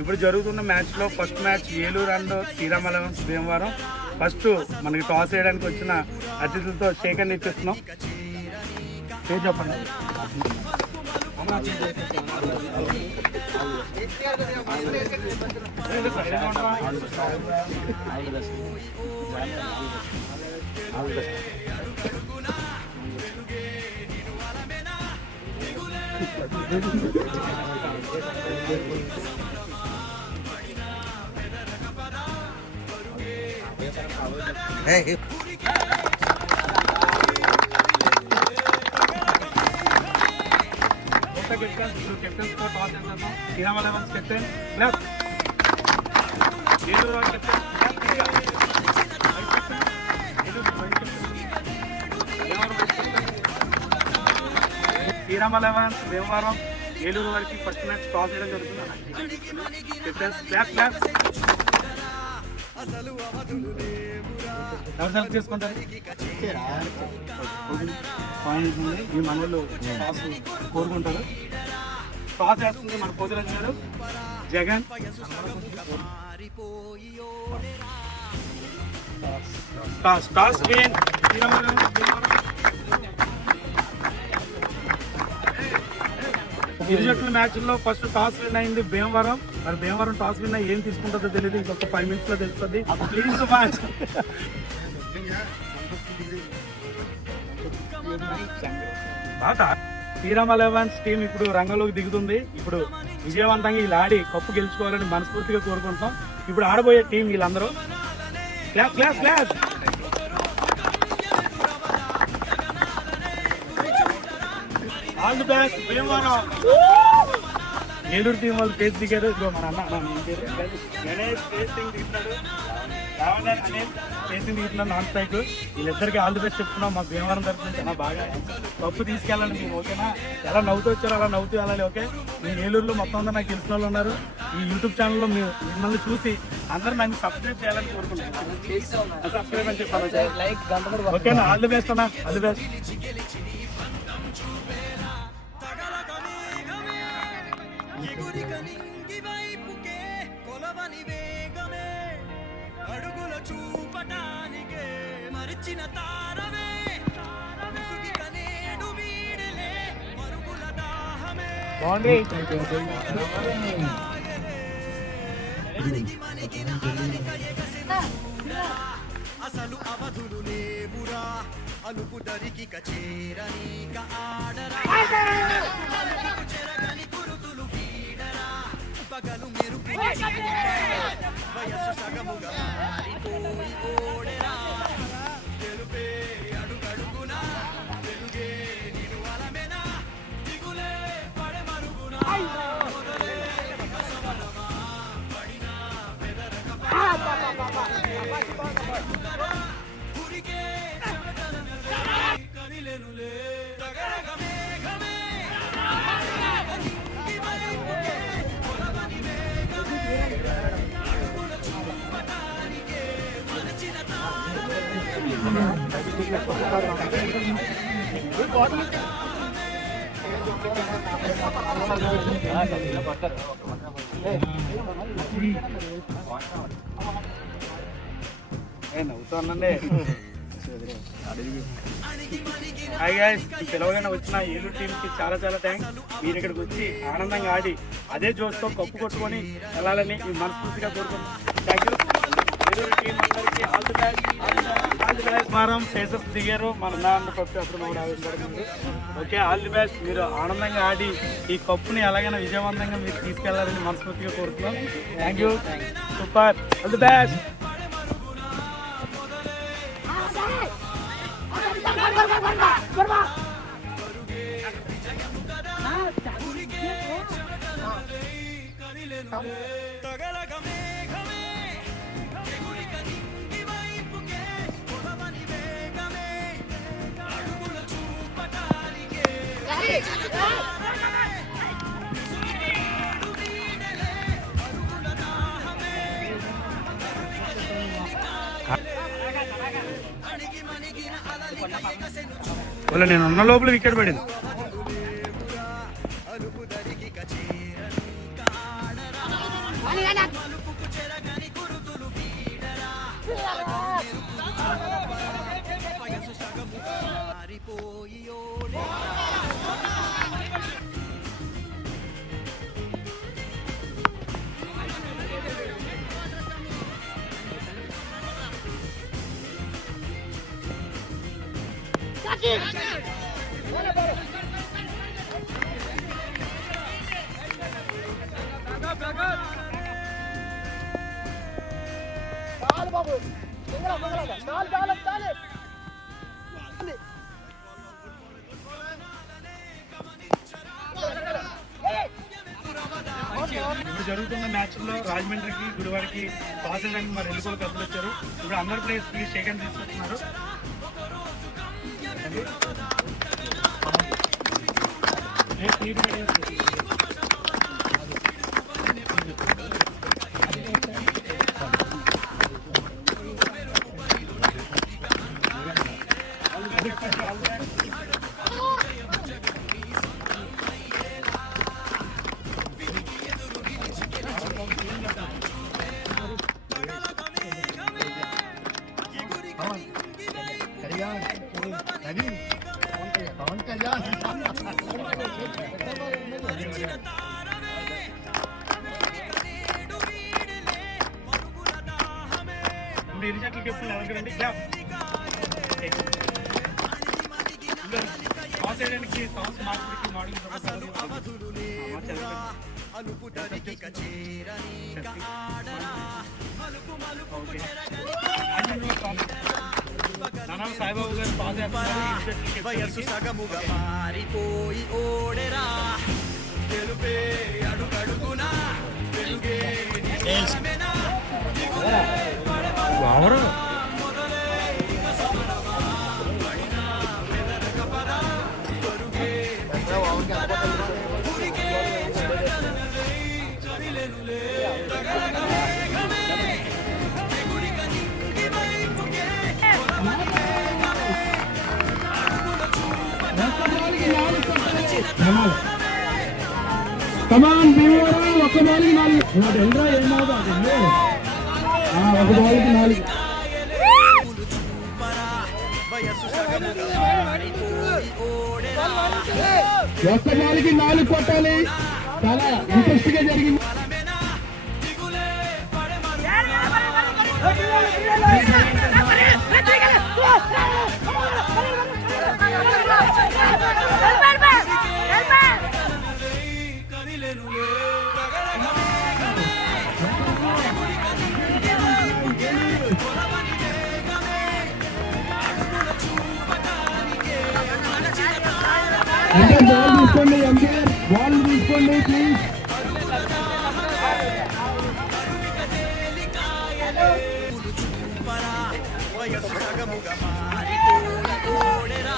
ఇప్పుడు జరుగుతున్న మ్యాచ్లో first match Eluru and Sriram elevens Bhimavaram. First మనకి టాస్ వేయడానికి వచ్చిన అతిథులతో శేఖర్ని ఇప్పిస్తున్నాం. పేరు చెప్పండి. Hey. कैप्टन को टॉस देता हूं. Sriram elevens captain left. Eluru వారి కెప్టెన్ శ్రీరామ్ ఎలెవన్స్ భీమవరం ఏలూరు వారికి ఫస్ట్ మ్యాచ్ టాస్ చేయడం జరుగుతుంది. కెప్టెన్స్ లెఫ్ట్ లెఫ్ట్ ఎవరు సెలెక్ట్ చేసుకుంటారు? పాయింట్ ఉంది. ఈ మనలో టాస్ కోరుకుంటారు. టాస్ వేస్తుంది మన పోతురాజు గారు. Jagan toss toss win. ఇరు జట్ల మ్యాచ్లో ఫస్ట్ టాస్ విన్ అయింది భీమవరం. మరి భీమవరం టాస్ విన్ అయ్యి ఏం తీసుకుంటుందో తెలియదు. ఇంకొక 5 minutes లో తెలుస్తుంది. ప్లీజ్ మ్యాచ్ బాగా శ్రీరామ్ ఎలెవన్స్ టీం ఇప్పుడు రంగంలోకి దిగుతుంది. ఇప్పుడు విజయవంతంగా వీళ్ళు ఆడి కప్పు గెలుచుకోవాలని మనస్ఫూర్తిగా కోరుకుంటాం. ఇప్పుడు ఆడబోయే టీం వీళ్ళందరూ. Class class class. All the best Bhimavaram. Eluru team వాళ్ళు ఫేస్ దిగారు. ఇదిగో మన అన్న గణేష్ ఫేసింగ్ దిగుతున్నాడు. ఫేసింగ్ దిగుతున్నాడు నాన్ స్ట్రైక్. వీళ్ళిద్దరికి ఆల్ ది బెస్ట్ చెప్తున్నాం. మా భీమవరం తరఫు నుంచి చాలా బాగా కప్పు తీసుకెళ్ళాలి మీరు. ఓకేనా? ఎలా నవ్వుతూ వచ్చారో అలా నవ్వుతూ వెళ్ళాలి. ఓకే, మీ ఏలూరులో మొత్తం అంతా నాకు తెలిసిన వాళ్ళు ఉన్నారు. ఈ యూట్యూబ్ ఛానల్లో మిమ్మల్ని చూసి అందరూ నన్ను సబ్స్క్రైబ్ చేయాలని కోరుకుంటున్నాను. సబ్స్క్రైబ్ అని చెప్పాను. ఓకేనా? ఆల్ ది బెస్ట్ అన్న. All the best. అడుగుల చూపటానికే మరిచిన తారవే నేడు వీడలే మరుగుల దాహమే అసలు అవధులు లేవురా అలుపు దరికి కచేరనీక ఆడరా చెరగని గురుతులు వీడరా పగలు మెరుపు వయస్సు సగముగా మారిపోయి ఓడెరా తెలుపే అడుగడుగునా వెలుగే నిను అలమెనా దిగులే పడే మరుగునా మొదలే కసవనమా పడినా బెదరక ఉరికే కదిలెనులే తగరగ మేఘమే నవ్వుతానండి. హాయ్ గైస్, పిలవగానే వచ్చిన ఏలూరు టీంకి చాలా చాలా థ్యాంక్స్. మీరు ఇక్కడికి వచ్చి ఆనందంగా ఆడి అదే జోష్తో కప్పు కొట్టుకొని వెళ్ళాలని మనస్ఫూర్తిగా కోరుకుంటున్నాం. Thank you. ఏలూరు టీం అందరికీ all the best. All the best. మారం ఫేసెస్ దిగారు మన నాన్న కప్పు అప్పుడు జరిగింది. Okay, all the best. మీరు ఆనందంగా ఆడి ఈ కప్పుని ఎలాగైనా విజయవంతంగా మీరు తీసుకెళ్లాలని మనస్ఫూర్తిగా కోరుతున్నాం. Thank you. Super. All the best. తగలగ మేఘమే ఎగురిక నింగి వైపుకే కొలవని వేగమే అడుగుల చూపటానికే అడుగుల దాహమే అణిగి మణిగిన అలలిక ఎగసెను వాళ్ళ నేను ఉన్న లోపల వికెట్ పడింది. అలుపు దరికి కచేరని మారిపోయి ఓడే ఇప్పుడు జరుగుతున్న మ్యాచ్ లో రాజమండ్రికి గుడివాడకి టాస్ వేయడానికి మరి 2 కోట్లు కప్పులు వచ్చారు. ఇప్పుడు అందరు ప్లేయర్స్ కి షేక్ హ్యాండ్ తీసుకుంటున్నారు. పవన్ కళ్యాణ్ ఇప్పుడు ఇరు జట్ల కెప్టెన్లు ఎవరికైనా టాస్ వేయడానికి టాస్ మార్చడానికి మోడలింగ్ అలుపుటరికి కచేరని కాడరా మలుపు మలుపు సాయిబాబు గారు టాస్ వేస్తున్నారు. వయస్సు సగముగా మారిపోయి ఓడెరా తెలుపే అడుగడుగునా వెలుగే నిజమేనా దిగులే పడవరా మొదలే ఇక సమరమా పడినా వెదరక పదా పరుగే ఉరికే చెడగలనులే చదిలెనులే తగలగ మేఘమే ఎగురిక నింగి వైపుకే పొలమని మేఘమే అడుగుల చూపడానికి కమాన్ భీమవరం ఒక్క బాల్కి 4 నాది ఎల్రా ఏమవుతుంది ఒక బాల్కి 4 వయస్సు సగముగా మారిపోయి ఓడెరా ఒక్క బాల్కి 4 కొట్టాలి. చాలా ఇంట్రెస్ట్ గా జరిగింది. బలమేనా దిగులే పడమరు కదిలెనులే తగలగ మేఘమే ఎగురిక నింగి వైపుకే పొలమని మేఘమే అడుగుల చూపటానికే మలచిన తారమే అంటే బాల్ తీసుకోండి ఎంపైర్ బాల్ తీసుకోండి ప్లీజ్. వయస్సు సగముగా మారిపోయి ఓడెరా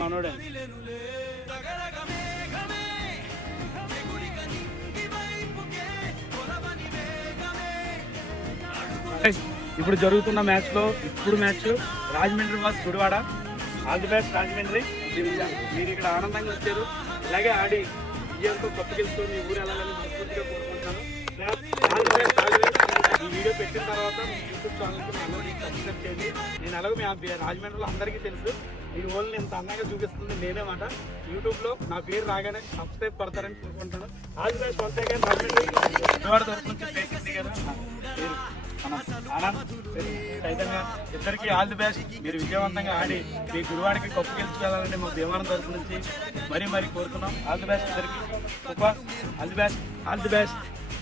మనోడే తగలగ మేఘమే ఎగురిక నింగి వైపుకే పొలమని మేఘమే ఇప్పుడు జరుగుతున్న మ్యాచ్ లో match Rajahmundry was Gudivada. All the best Rajahmundry. మీరు ఇక్కడ ఆనందంగా వచ్చారు. ఇలాగే ఆడి విజయంతో కొత్త గెలుచుకొని మీ ఊరు వెళ్ళాలని మనస్ఫూర్తిగా కోరుకుంటున్నాను. All the best, all the best. ఈ వీడియో పెట్టిన తర్వాత మీ యూట్యూబ్ ఛానల్కి మా అందరికీ సబ్స్క్రైబ్ చేయండి. నేను అలాగే మీ రాజమండ్రిలో అందరికీ తెలుసు. ఈ ఓన్లీ ఇంత అందంగా చూపిస్తుంది నేనే మాట. యూట్యూబ్లో నా పేరు రాగానే సబ్స్క్రైబ్ పడతారని కోరుకుంటాను. All the best once again Rajahmundry Gudivada తరఫు నుంచి పేరు కదా పేరు ఆనంద్ చైతన్య ఇద్దరికి ఆల్ ది బెస్ట్. మీరు విజయవంతంగా ఆడి మీ గుడివాడికి కప్పు గెలుచుకెళ్ళాలని మా దేవాలయం తరఫు నుంచి మరీ కోరుతున్నాం. ఆల్ ది బెస్ట్ ఇద్దరికి. Super. All the best, all the best.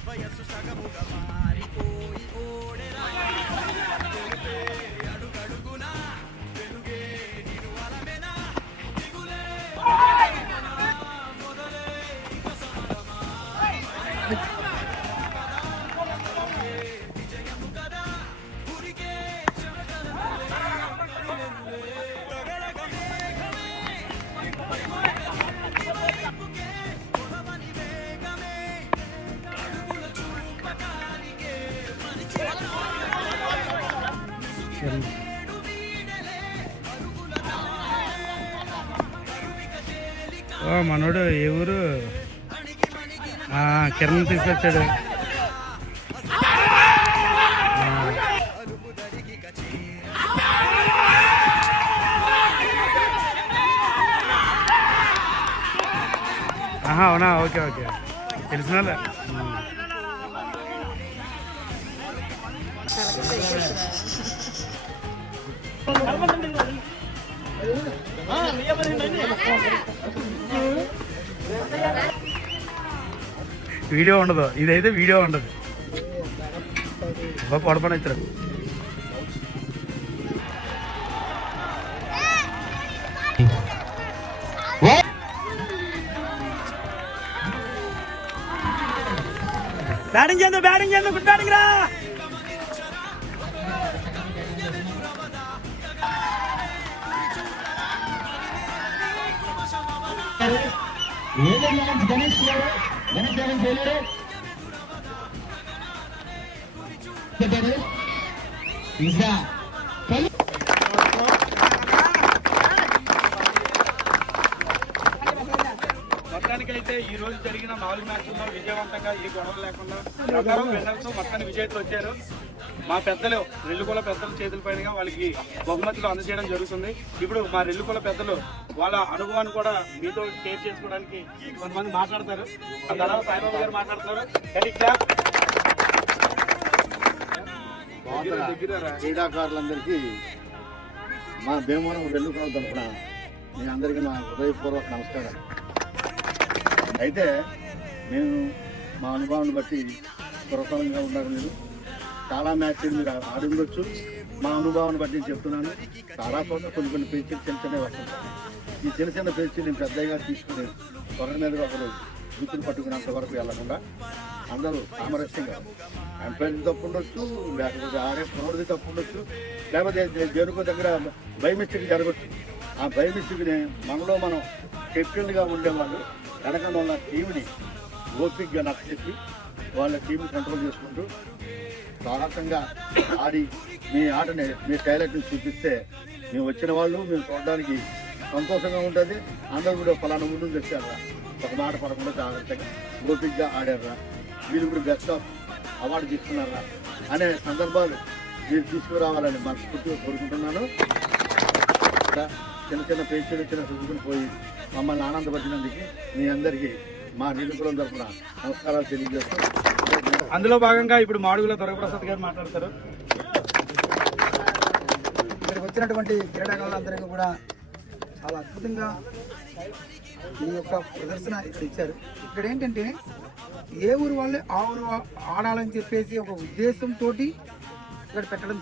వయస్సు సగముగా మారిపోయి ఓడెరా అడుగడుగునా వెలుగే నిర్వలమేనా దిగులే మొదలే ఇక సమరమా విజయము కదా ఉరికే చెమటలనులే తగలగ మేఘమే వైపుకే పొలమని వేగమే అడుగుల చూపటానికే మనిచిన తారమే విసుగిన నేడు వీడలే మనోడు ఏ ఊరు? కిరణ్ తీసుకొచ్చాడు. అవునా, ఓకే ఓకే, తెలిసిన వీడియో ఉండదు, ఇదైతే వీడియో ఉండదు. పొడపన ఇద్దరు బ్యాటింగ్ చేద్దాం గుడ్ బ్యాటింగ్ రా. మొత్తానికైతే ఈ రోజు జరిగిన 4 మ్యాచ్ల్లో విజయవంతంగా ఏ గొడవలు లేకుండా విన్నర్స్ మొత్తానికి విజేతలు వచ్చారు. మా పెద్దలు రెల్లుకొల పెద్దల చేతుల పైన వాళ్ళకి బహుమతులు అందజేయడం జరుగుతుంది. ఇప్పుడు మా రెల్లుకొల పెద్దలు వాళ్ళ అనుభవాన్ని కూడా మీతో షేర్ చేసుకోవడానికి కొంతమంది మాట్లాడతారు. ఆ తర్వాత సాయిబాబు గారు మాట్లాడుతున్నారు. క్రీడాకారులందరికీ మా భీమవరం రెల్లుకొల తరఫున మీ అందరికీ నా హృదయపూర్వక నమస్కారం. అయితే నేను మా అనుభవాన్ని బట్టి పురతలంగా ఉన్నారు. మీరు చాలా మ్యాచ్లు మీరు ఆడి ఉండొచ్చు. మా అనుభవాన్ని బట్టి నేను చెప్తున్నాను. చాలా చోట్ల కొన్ని పేచీలు చిన్న చిన్నవి వస్తుంటాయి. ఈ చిన్న చిన్న పేచీలు నేను పెద్దగా తీసుకుని ఒకరి మీద ఒకరు గుర్తులు పట్టుకునేంత వరకు వెళ్ళకుండా అందరూ సామరస్యంగా ఎంపైర్ది తప్పు ఉండొచ్చు, లేకపోతే ఆడే పురోడిది తప్పు ఉండొచ్చు, లేకపోతే జరుగు దగ్గర బై మిస్టేక్ జరగచ్చు. ఆ బై మిస్టేక్ని మనలో మనం కెప్టెన్గా ఉండేవాళ్ళు వెనక వాళ్ళ టీంని ఓపిక్గా నచ్చచెప్పి వాళ్ళ టీంని కంట్రోల్ చేసుకుంటూ సాహసంగా ఆడి మీ ఆటని మీ టాలెంట్ని చూపిస్తే మేము వచ్చిన వాళ్ళు మేము చూడడానికి సంతోషంగా ఉంటుంది. అందరూ కూడా ఫలానా ముందు తెచ్చారా, ఒక మాట పడకుండా జాగ్రత్తగా ఓపిక్గా ఆడారా, వీళ్ళు కూడా బెస్ట్ ఆఫ్ అవార్డు తీసుకున్నారా అనే సందర్భాలు మీరు తీసుకురావాలని మనస్ఫూర్తిగా కోరుకుంటున్నాను. చిన్న చిన్న పేచీలు చిన్న సుదుకుని పోయి మమ్మల్ని ఆనందపరిచినందుకు మీ అందరికీ మా నిలుపులం తరఫున నమస్కారాలు తెలియజేస్తాం. అందులో భాగంగా ఇప్పుడు మాడుగుల దుర్గప్రసాద్ గారు మాట్లాడతారు. ఇక్కడికి వచ్చినటువంటి క్రీడాకారులందరికీ కూడా చాలా అద్భుతంగా ఈ యొక్క ప్రదర్శన ఇక్కడ ఇచ్చారు. ఇక్కడ ఏంటంటే ఏ ఊరు వాళ్ళే ఆ ఊరు ఆడాలని చెప్పేసి ఒక ఉద్దేశంతో ఇక్కడ పెట్టడం.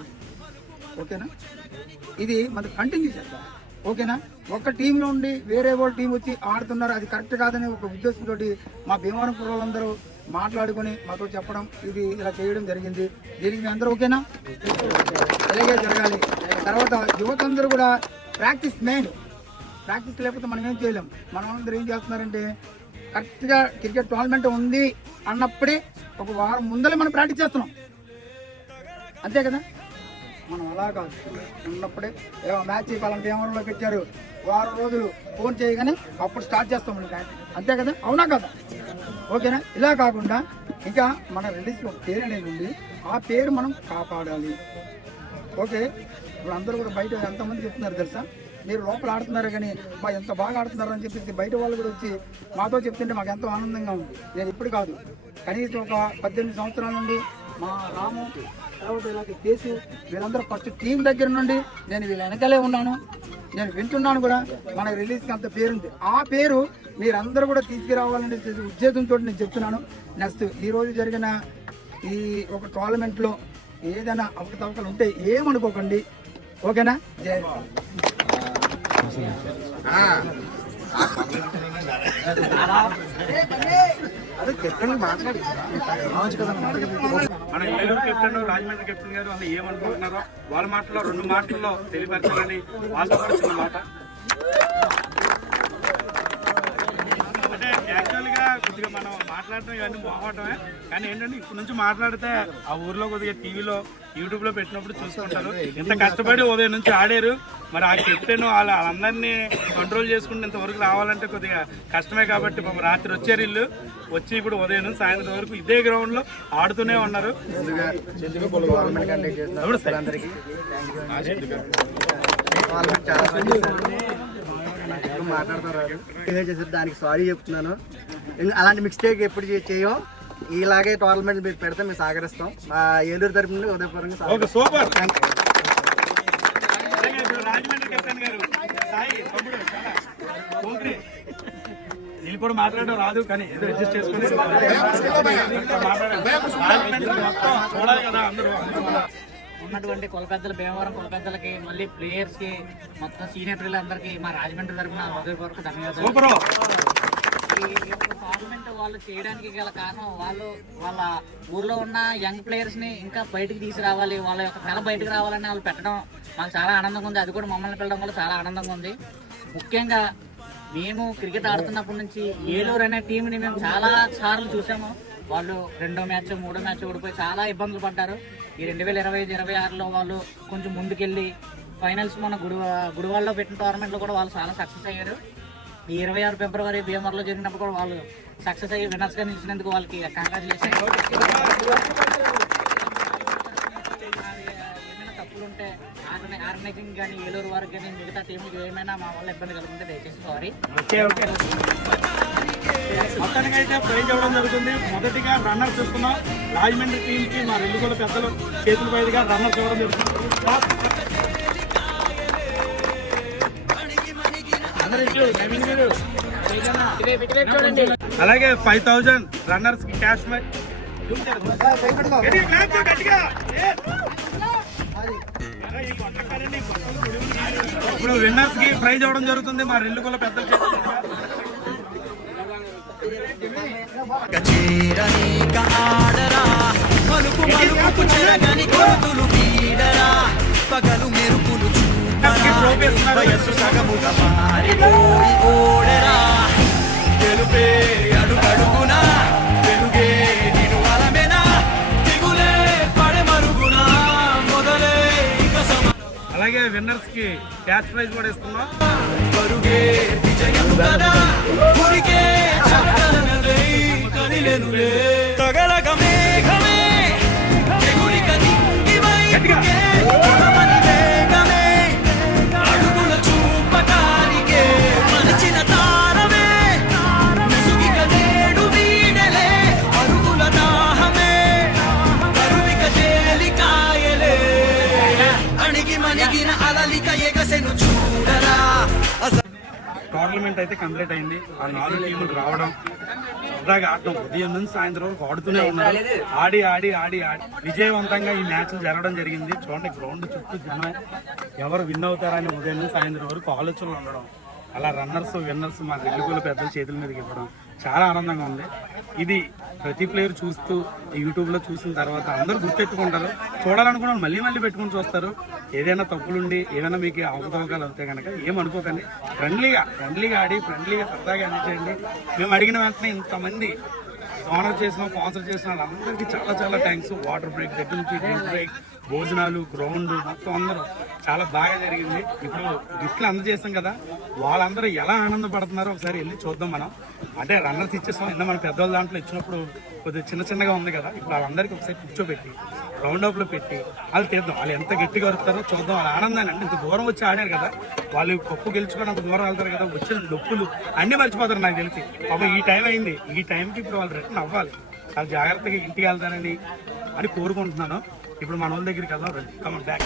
ఓకేనా, ఇది మనం కంటిన్యూ చేద్దాం. ఓకేనా, ఒక టీంలో ఉండి వేరే వాళ్ళ టీం వచ్చి ఆడుతున్నారు, అది కరెక్ట్ కాదని ఒక ఉద్దేశంతో మా భీమవరం కుర్రోళ్ళందరూ మాట్లాడుకొని మాతో చెప్పడం, ఇది ఇలా చేయడం జరిగింది. దీనికి మీ అందరూ ఓకేనా? ఇలాగే జరగాలి. తర్వాత యువత అందరూ కూడా ప్రాక్టీస్ మెయిన్. ప్రాక్టీస్ లేకపోతే మనం ఏం చేయలేం. మనం అందరూ ఏం చేస్తున్నారంటే కరెక్ట్గా క్రికెట్ టోర్నమెంట్ ఉంది అన్నప్పుడే ఒక వారం ముందలే మనం ప్రాక్టీస్ చేస్తున్నాం, అంతే కదా. మనం అలా కాదు, ఉన్నప్పుడే మ్యాచ్ పలానా భీమవరంలో పెట్టారు, వారం రోజులు ఫోన్ చేయగానే అప్పుడు స్టార్ట్ చేస్తాం మనం ప్రాక్టీస్, అంతే కదా, అవునా కదా? ఓకేనా? ఇలా కాకుండా ఇంకా మన రిలీజ్ పేరు అనేది ఉంది, ఆ పేరు మనం కాపాడాలి. ఓకే, ఇప్పుడు అందరూ కూడా బయట ఎంతమంది చెప్తున్నారు తెలుసా, మీరు లోపల ఆడుతున్నారు కానీ మా ఎంత బాగా ఆడుతున్నారు అని చెప్పేసి బయట వాళ్ళు కూడా వచ్చి మాతో చెప్తుంటే మాకు ఎంతో ఆనందంగా ఉంది. నేను ఇప్పుడు కాదు, కనీసం ఒక 18 సంవత్సరాల నుండి మా రాము, తర్వాత ఇలాంటి కేసు, వీళ్ళందరూ ఫస్ట్ టీం దగ్గర నుండి నేను వీళ్ళ వెనకాలే ఉన్నాను. నేను వింటున్నాను కూడా, మన రిలీజ్కి అంత పేరుంది. ఆ పేరు మీరందరూ కూడా తీసుకురావాలనే ఉద్దేశంతో నేను చెప్తున్నాను. నెక్స్ట్ ఈరోజు జరిగిన ఈ ఒక టోర్నమెంట్లో ఏదైనా అవకతవకలు ఉంటే ఏమనుకోకండి, ఓకేనా? జై మన ఏలూరు కెప్టెన్, రాజమండ్రి కెప్టెన్ గారు అలా ఏమనుకుంటున్నారో వాళ్ళ మాటల్లో 2 మాటల్లో తెలియపరచాలని వాళ్ళతో కూడా చిన్న మాట. అంటే యాక్చువల్గా కొద్దిగా మనం మాట్లాడటం ఇవన్నీ బాగుంటామే, కానీ ఏంటంటే ఇప్పటి నుంచి మాట్లాడితే ఆ ఊర్లో కొద్దిగా టీవీలో యూట్యూబ్లో పెట్టినప్పుడు చూసుకుంటారు. ఇంత కష్టపడి ఉదయం నుంచి ఆడారు, మరి ఆ కెప్టెన్ వాళ్ళందరినీ కంట్రోల్ చేసుకుంటే ఇంతవరకు రావాలంటే కొద్దిగా కష్టమే. కాబట్టి పాపం రాత్రి వచ్చారు వీళ్ళు, వచ్చి ఇప్పుడు ఉదయం నుంచి సాయంత్రం వరకు ఇదే గ్రౌండ్ లో ఆడుతూనే ఉన్నారు. మాట్లాడతారు దానికి సారీ చెప్తున్నాను. అలాంటి మిస్టేక్ ఎప్పుడు చేయం. ఇలాగే టోర్నమెంట్ మీరు పెడితే మేము సహకరిస్తాం. మా ఏలూరు తరపు నుండి ఉదయపూర్వకంగా సూపర్. రాజమండ్రి కెప్టెన్ గారు సాయి తమ్ముడు వీళ్ళు కూడా మాట్లాడడం రాదు, కానీ ఏదో అడ్జస్ట్ చేసుకుని చూడాలి కదా అందరూ. ఉన్నటువంటి కులపెద్దలు, భీమవరం కులపెద్దలకి, మళ్ళీ ప్లేయర్స్ కి, మొత్తం సీనియర్ పిల్లలందరికీ మా రాజమండ్రి తరఫున హృదయపూర్వక ధన్యవాదాలు. ఈ యొక్క టోర్నమెంట్ వాళ్ళు చేయడానికి గల కారణం వాళ్ళు వాళ్ళ ఊర్లో ఉన్న యంగ్ ప్లేయర్స్ ని ఇంకా బయటకు తీసుకురావాలి, వాళ్ళ యొక్క కళ బయటకు రావాలని వాళ్ళు పెట్టడం మాకు చాలా ఆనందంగా ఉంది. అది కూడా మమ్మల్ని పిలవడం వల్ల చాలా ఆనందంగా ఉంది. ముఖ్యంగా మేము క్రికెట్ ఆడుతున్నప్పటి నుంచి ఏలూరు అనే టీంని మేము చాలా సార్లు చూసాము. వాళ్ళు 2వ మ్యాచ్ 3వ మ్యాచ్ ఓడిపోయి చాలా ఇబ్బందులు పడ్డారు. ఈ 2025-26లో వాళ్ళు కొంచెం ముందుకెళ్ళి ఫైనల్స్ మన గుడివాడలో పెట్టిన టోర్నమెంట్లో కూడా వాళ్ళు చాలా సక్సెస్ అయ్యారు. ఈ 26 ఫిబ్రవరి భీమవరంలో జరిగినప్పుడు కూడా వాళ్ళు సక్సెస్ అయ్యి విన్నర్స్ గా నిలిచినందుకు వాళ్ళకి కంగ్రాచులేషన్. ఏమైనా తప్పులు ఉంటే ఆర్గనైజింగ్ కానీ ఏలూరు వారికి కానీ మిగతా టీంకి ఏమైనా మా వల్ల ఇబ్బంది కలుగుతుంటే దయచేసి సారీ. మొత్తానికి అయితే ప్రైజ్ ఇవ్వడం జరుగుతుంది. మొదటిగా రన్నర్స్ చూస్తున్నాం. రాజమండ్రి టీమ్ కి మా రెండు కూడా పెద్దలు చేతుల పైగా రన్నర్స్ ఇవ్వడం జరుగుతుంది. అలాగే 5000 రన్నర్స్ కి క్యాష్ ఇప్పుడు విన్నర్స్ కి ప్రైజ్ ఇవ్వడం జరుగుతుంది మా రెండు కూడా పెద్దలు. పగలు మెరుపులు వయస్సు సగముగా మారిపోయి ఓడరా తెలుపే అడుగడుగునా వెలుగే నిను అలమేనా దిగులే పడే మరుగునా మొదలే ఇక అలాగే విన్నర్స్ కి క్యాష్ ప్రైజ్ కూడా ఇస్తున్నాం. పరుగే విజయం కదా ఊరికే చక్కనలే కదిలేనులే తగలగ మేఘమే ఎగురిక నింగివై కొడవని వేగమే అడుగుల చూపటానికే మలచిన తారమే ముసుగిక నేడు వీడలే అరుగుల దాహమే కరువిక తేలికాయలే అణిగి మణిగిన అలలిక ఎగసెను చూడరా. టోర్నమెంట్ అయితే కంప్లీట్ అయింది. ఆ 4 టీములు రావడం, సరదాగా ఆడటం, ఉదయం నుంచి సాయంత్రం వరకు ఆడుతూనే ఉన్నారు. ఆడి ఆడి ఆడి ఆడి విజయవంతంగా ఈ మ్యాచ్లు జరగడం జరిగింది. చూడండి గ్రౌండ్ చుట్టూ జనం, ఎవరు విన్ అవుతారని ఉదయం నుంచి సాయంత్రం వరకు ఆలోచనలు ఉండడం, అలా రన్నర్స్ విన్నర్స్ మా వెల్లుగుల పెద్దల చేతుల మీదకి ఇవ్వడం చాలా ఆనందంగా ఉంది. ఇది ప్రతి ప్లేయర్ చూస్తూ యూట్యూబ్లో చూసిన తర్వాత అందరూ గుర్తెట్టుకుంటారు. చూడాలనుకున్న మళ్ళీ మళ్ళీ పెట్టుకుని చూస్తారు. ఏదైనా తప్పులుండి ఏదైనా మీకు అవకతవకాలు అవుతాయి కనుక ఏమనుకోకండి. ఫ్రెండ్లీగా ఆడి ఫ్రెండ్లీగా సరదాగా ఎంజాయ్ చేయండి. మేము అడిగిన వెంటనే ఇంతమంది ఆనర్ చేసిన స్పాన్సర్ చేసిన వాళ్ళందరికీ చాలా చాలా థ్యాంక్స్. వాటర్ బ్రేక్ దగ్గర నుంచి డ్రింక్ బ్రేక్, భోజనాలు, గ్రౌండ్ మొత్తం అందరూ చాలా బాగా జరిగింది. ఇప్పుడు గిఫ్ట్లు అందజేస్తాం కదా, వాళ్ళందరూ ఎలా ఆనందపడుతున్నారో ఒకసారి వెళ్ళి చూద్దాం మనం. అంటే రన్నర్స్ ఇచ్చేస్తాం, నిన్న మన పెద్దవాళ్ళ దాంట్లో ఇచ్చినప్పుడు కొద్దిగా చిన్నగా ఉంది కదా, ఇప్పుడు వాళ్ళందరికీ ఒకసారి కూర్చోబెట్టి రౌండ్ అప్లో పెట్టి వాళ్ళు తీద్దాం. వాళ్ళు ఎంత గట్టిగా వస్తారో చూద్దాం. వాళ్ళ ఆనందాన్ని, అంటే ఇంత దూరం వచ్చి ఆడారు కదా, వాళ్ళు కప్పు గెలుచుకొని అంత దూరం వెళ్తారు కదా, వచ్చిన నొప్పులు అన్నీ మర్చిపోతారు నాకు తెలిసి. పాపం ఈ టైం అయింది, ఈ టైంకి ఇప్పుడు వాళ్ళు రిటర్న్ అవ్వాలి, చాలా జాగ్రత్తగా ఇంటికి వెళ్తారని అని కోరుకుంటున్నాను. ఇప్పుడు మన వాళ్ళ దగ్గరికి వెళ్దాం. Come on back.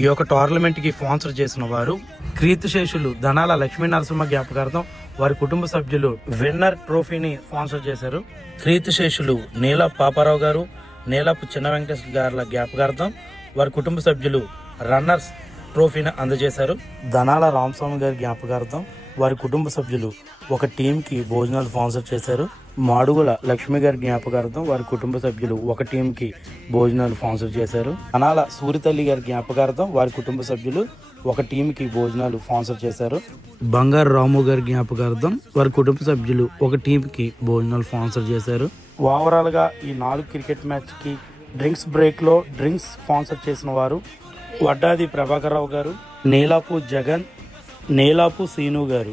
ఈ యొక్క టోర్నమెంట్ కి స్పాన్సర్ చేసిన వారు కీర్తిశేషులు ధనాల లక్ష్మీ నరసింహ జ్ఞాపకార్థం వారి కుటుంబ సభ్యులు విన్నర్ ట్రోఫీని స్పాన్సర్ చేశారు. కీర్తిశేషులు నీల పాపారావు గారు, నీలపు చిన్న వెంకటేశ్వర గారుల జ్ఞాపకార్థం వారి కుటుంబ సభ్యులు రన్నర్స్ ట్రోఫీని అందజేశారు. ధనాల రామస్వామి గారి జ్ఞాపకార్థం వారి కుటుంబ సభ్యులు ఒక టీంకి భోజనాలు స్పాన్సర్ చేశారు. మాడుగుల లక్ష్మి గారి జ్ఞాపకార్థం వారి కుటుంబ సభ్యులు ఒక టీంకి భోజనాలు స్పాన్సర్ చేశారు. అనాల సూరితల్లి గారి జ్ఞాపకార్థం వారి కుటుంబ సభ్యులు ఒక టీంకి భోజనాలు స్పాన్సర్ చేశారు. బంగారు రాము గారి జ్ఞాపకార్థం వారి కుటుంబ సభ్యులు ఒక టీంకి భోజనాలు స్పాన్సర్ చేశారు. ఓవరాల్ గా ఈ 4 క్రికెట్ మ్యాచ్ కి డ్రింక్స్ బ్రేక్ లో డ్రింక్స్ స్పాన్సర్ చేసిన వారు వడ్డాది ప్రభాకర్ రావు గారు, నీలాపు జగన్, నీలాపు సీను గారు.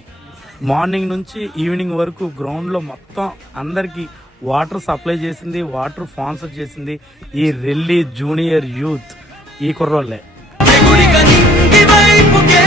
మార్నింగ్ నుంచి ఈవినింగ్ వరకు గ్రౌండ్లో మొత్తం అందరికీ వాటర్ సప్లై చేసింది, వాటర్ స్పాన్సర్ చేసింది ఈ రెల్లి జూనియర్ యూత్ ఈ కుర్రోళ్ళే. ఎగురిక నింగి వైపుకే